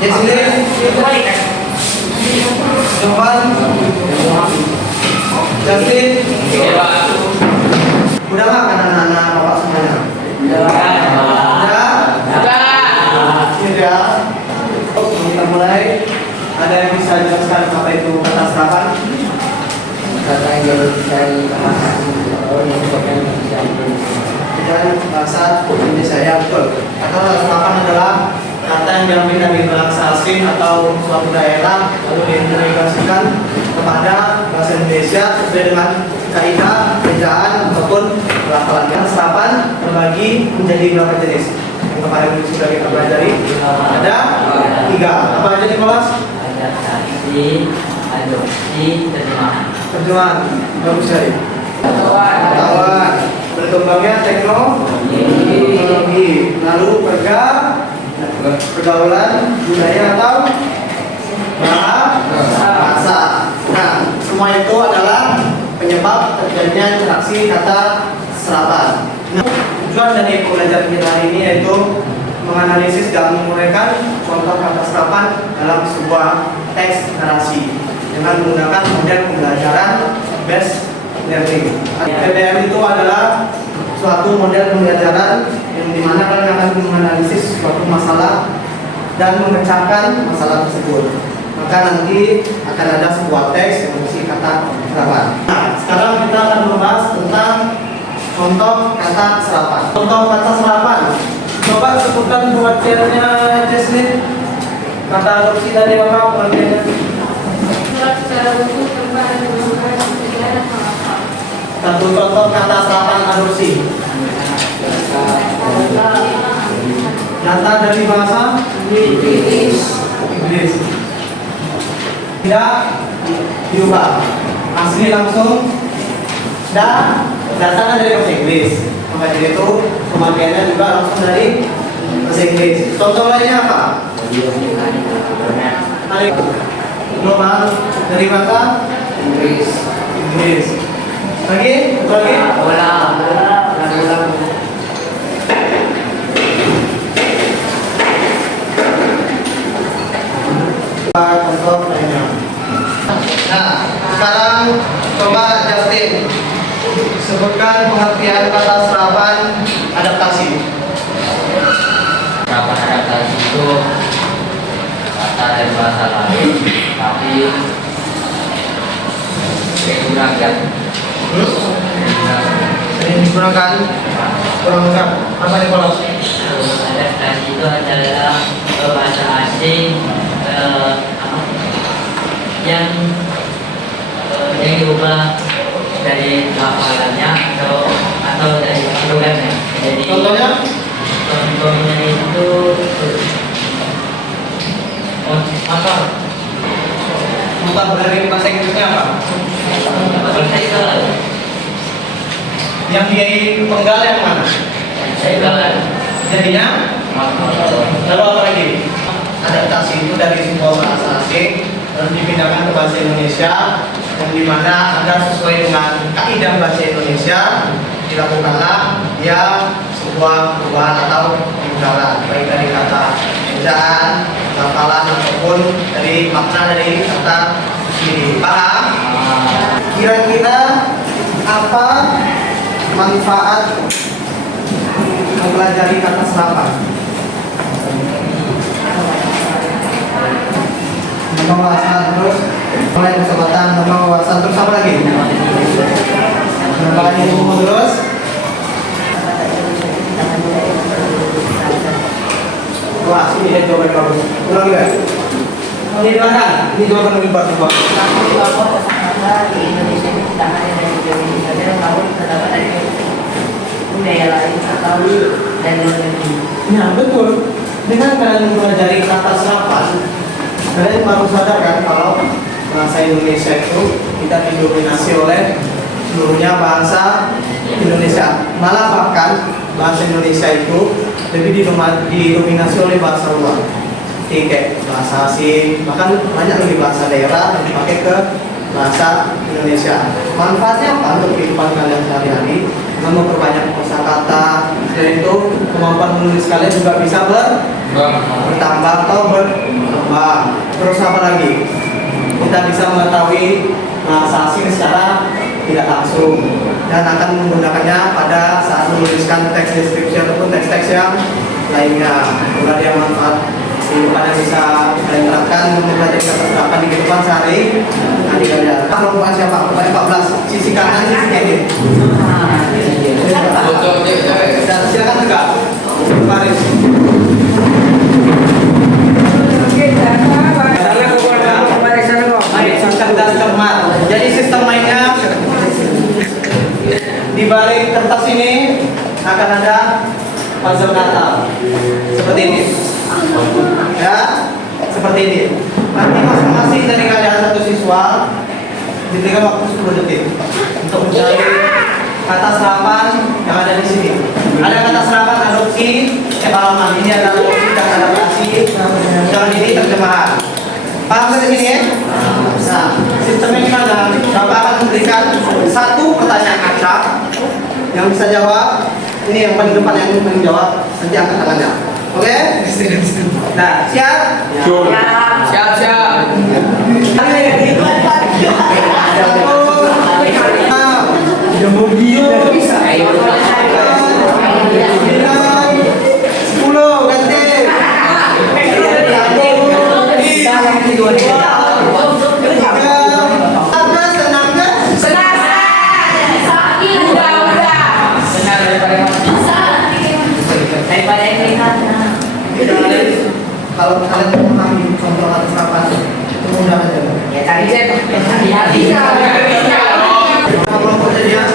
Jesslyn, Jovan, Justin, udah makan anak-anak bapak semuanya? Udah? Sudah. Kita mulai. Ada yang bisa jelaskan apa itu kata serapan? Kata yang dari Dan bahasa Indonesia ya betul. Kata serapan adalah kata yang diambil dari bahasa asing atau suatu daerah lalu diintegrasikan kepada bahasa Indonesia sesuai dengan kaidah, ejaan ataupun pelafalan. Serapan terbagi menjadi berapa jenis? Yang kemarin sudah kita pelajari ada 3. Apa aja nih kelas? adaptasi, adopsi, terjemahan. Terjemahan bagus sekali. Pengetahuan, berkembangnya teknologi, lalu pergaulan budaya atau bahasa. Nah, semua itu adalah penyebab terjadinya interaksi kata serapan. Nah, tujuan dari pembelajaran kita hari ini yaitu menganalisis dan menguraikan contoh kata serapan dalam sebuah teks narasi dengan menggunakan model pembelajaran based learning. PBL itu adalah suatu model pembelajaran yang dimana kalian akan menganalisis suatu masalah dan memecahkan masalah tersebut. Maka nanti akan ada sebuah teks yang berisi kata serapan. Nah, sekarang kita akan membahas tentang contoh kata serapan. Contoh kata serapan. Coba sebutkan pengertiannya, Jesslyn. Kata adopsi tadi apa pengertiannya? Satu contoh kata serapan adopsi. Data dari bahasa Inggris. Tidak diubah. Asli langsung dan datangnya dari bahasa Inggris. Maka dari itu pemakaiannya juga langsung dari bahasa Inggris. Contoh lainnya apa? Global dari bahasa Inggris. Lagi? Bola. Contoh lainnya. Nah, sekarang coba Justin sebutkan pengertian kata serapan adaptasi. Serapan adaptasi itu kata dari bahasa lain, tapi digunakan. Sering digunakan kurang lengkap. Apa nih polos? Adaptasi itu adalah bahasa asing yang diubah dari hafalannya atau dari programnya. Jadi Contohnya? contohnya itu motor. Motor dari bahasa Inggrisnya apa? Motorcycle. Yang dia penggal yang mana? Cycle. Jadinya? Motor. Lalu apa lagi? Adaptasi itu dari sebuah bahasa asing lalu dipindahkan ke bahasa Indonesia yang dimana ada sesuai dengan kaidah bahasa Indonesia dilakukanlah ya sebuah perubahan atau penggunakan baik dari kata ejaan, hafalan ataupun dari makna dari kata ini. Paham? Kira-kira apa manfaat mempelajari kata serapan? Nambah wawasan terus mulai kesempatan nambah wawasan terus apa lagi? Nambah ilmu terus wah sini ya jawaban bagus ulang juga ini dimakan ini jawaban lebih bagus di Indonesia ini tidak hanya dari Indonesia saja, namun terdapat dari budaya lain atau dari luar negeri. nah betul dengan kalian mempelajari kata serapan kalian baru sadar kan kalau bahasa Indonesia itu kita didominasi oleh seluruhnya bahasa Indonesia. Malah bahkan bahasa Indonesia itu lebih didominasi oleh bahasa luar. Seperti kayak bahasa asing, bahkan banyak lebih bahasa daerah yang dipakai ke bahasa Indonesia. Manfaatnya apa untuk kehidupan kalian sehari-hari? Dengan memperbanyak kosakata, itu kemampuan menulis kalian juga bisa bertambah atau berkembang. Terus apa lagi? Kita bisa mengetahui bahasa asing secara tidak langsung dan akan menggunakannya pada saat menuliskan teks deskripsi ataupun teks-teks yang lainnya. Semoga dia manfaat kehidupan yang bisa kalian terapkan untuk mempelajari kata serapan di kehidupan sehari hari kalian. Kelompok siapa? Kelompok 14. Sisi kanan, sisi kiri. Silakan tegak. Baris. Cerdas cermat. Jadi sistem mainnya di balik kertas ini akan ada puzzle kata seperti ini, ya, seperti ini. Nanti masing-masing dari kalian satu siswa diberikan waktu 10 detik untuk mencari kata serapan yang ada di sini. Ada kata serapan adopsi, halaman ini ada adopsi dan adaptasi, dan ini terjemahan. Paham sampai sini ya? Nah, sistemnya gimana? Bapak akan memberikan satu pertanyaan acak yang bisa jawab. Ini yang paling depan yang paling jawab, nanti angkat tangannya. Oke? Nah, siap? Siap. Kalau kalian memahami contoh kata serapan itu mudah aja. Ya tadi saya bisa. Kelompok jadinya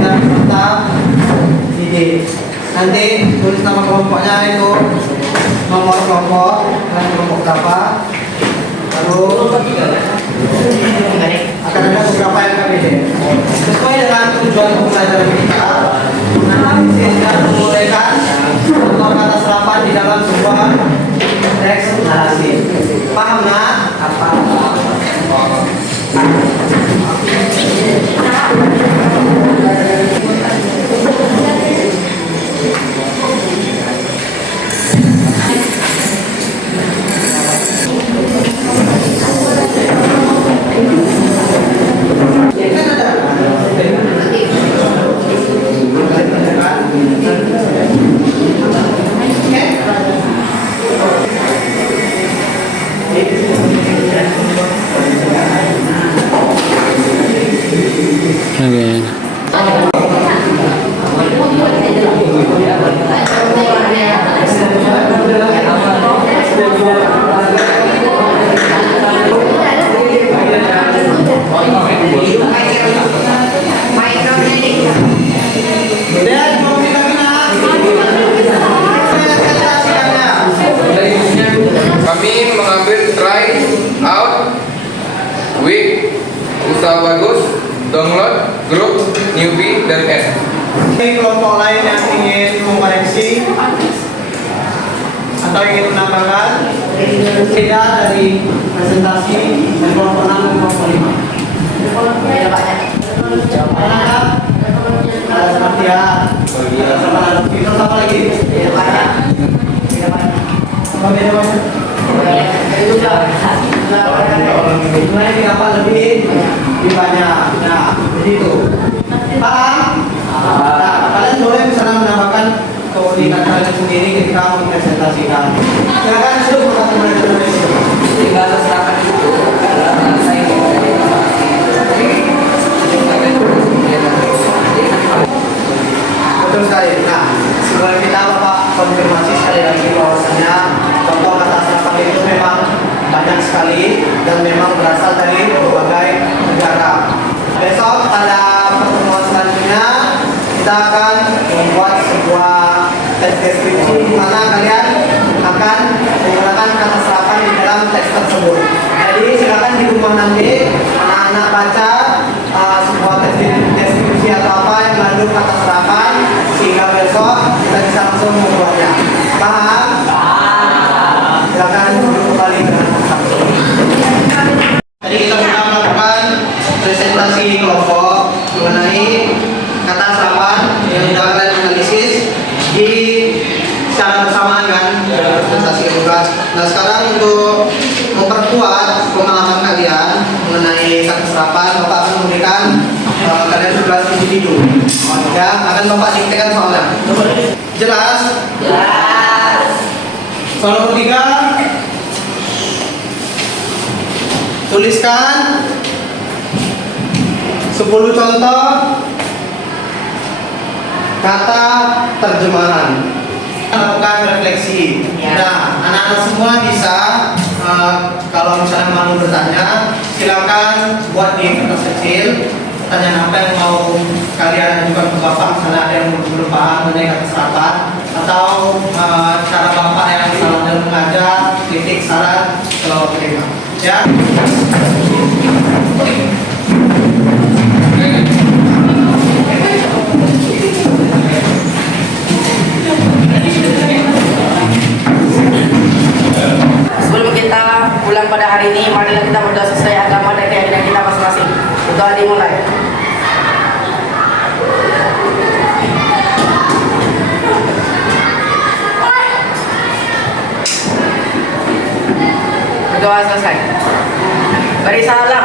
serta ide. Nanti tulis nama kelompoknya itu nomor kelompok dan kelompok berapa. Lalu akan ada beberapa yang KBD. Sesuai dengan tujuan pembelajaran kita, sehingga membolehkan contoh kata serapan di dalam sebuah teks narasi. Paham nggak? Apa? Kami mengambil try out, week, usaha bagus, download, grup, newbie, dan end. Ini kelompok lain yang ingin mengoreksi atau ingin menambahkan beda dari presentasi dan kelompok 6 dan kelompok 5. Ada seperti ya, terus apa lagi? Apa beda banyak? Mulai apa lebih banyak. Nah, begitu. Paham? Nah, kalian boleh misalnya menambahkan koordinat kalian sendiri ketika mempresentasikan. Silakan suruh berkata mereka itu. Tinggal serahkan itu adalah saya Betul sekali. Nah, sebelum kita Bapak konfirmasi sekali lagi bahwasanya contoh kata serapan itu memang banyak sekali dan memang berasal dari berbagai negara. Besok pada pertemuan selanjutnya kita akan membuat sebuah teks deskripsi di mana kalian akan menggunakan kata serapan di dalam teks tersebut. Jadi silakan di rumah nanti anak-anak baca sebuah teks deskripsi atau apa yang mengandung kata serapan sehingga besok kita bisa langsung membuatnya. Paham? Silakan duduk kembali dengan Tadi kita sudah melakukan presentasi kelompok mengenai kata serapan Nah sekarang untuk memperkuat pemahaman kalian mengenai kata serapan, Bapak akan memberikan kalian 11 individu. Ya, akan Bapak diktekan soalnya. Jelas? Jelas. Soal nomor 3. Tuliskan 10 contoh kata terjemahan. Lakukan refleksi. Ya. Nah, anak-anak semua bisa kalau misalnya mau bertanya, silakan buat di kertas kecil pertanyaan apa yang mau kalian ajukan ke Bapak. Misalnya ada yang belum paham mengenai kata serapan atau cara Bapak yang salah dalam mengajar, kritik, saran, kalau terima. Ya. Sebelum kita pulang pada hari ini, marilah kita berdoa sesuai agama dan keyakinan kita masing-masing. Doa dimulai. Berdoa selesai. Beri salam.